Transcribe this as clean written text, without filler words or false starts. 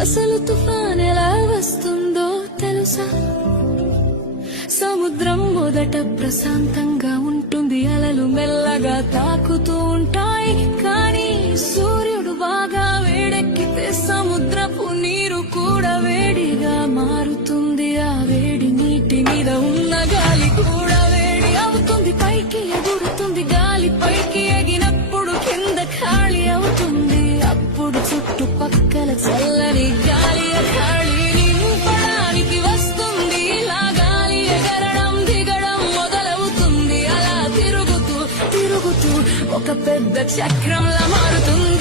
అసలు తుఫాన్ ఎలా వస్తుందో తెలుసా? సముద్రం మొదట ప్రశాంతంగా ఉంటుంది, అలలు మెల్లగా తాకుతూ ఉంటాయి. కానీ సూర్యుడు బాగా వేడెక్కితే సముద్రపు నీరు కూడా వేడిగా మారుతుంది. ఆ వేడి నీటి మీద ఉన్న గాలి కూడా వేడి అవుతుంది, పైకి ఎగురుతుంది. గాలి పైకి ఎగినప్పుడు కింద ఖాళీ అవుతుంది. అప్పుడు చుట్టుపక్కల చల్లని గాలి ఖాళీ నింపడానికి వస్తుంది. ఇలా గాలి ఎగరడం దిగడం మొదలవుతుంది. అలా తిరుగుతూ తిరుగుతూ ఒక పెద్ద చక్రంలా మారుతుంది.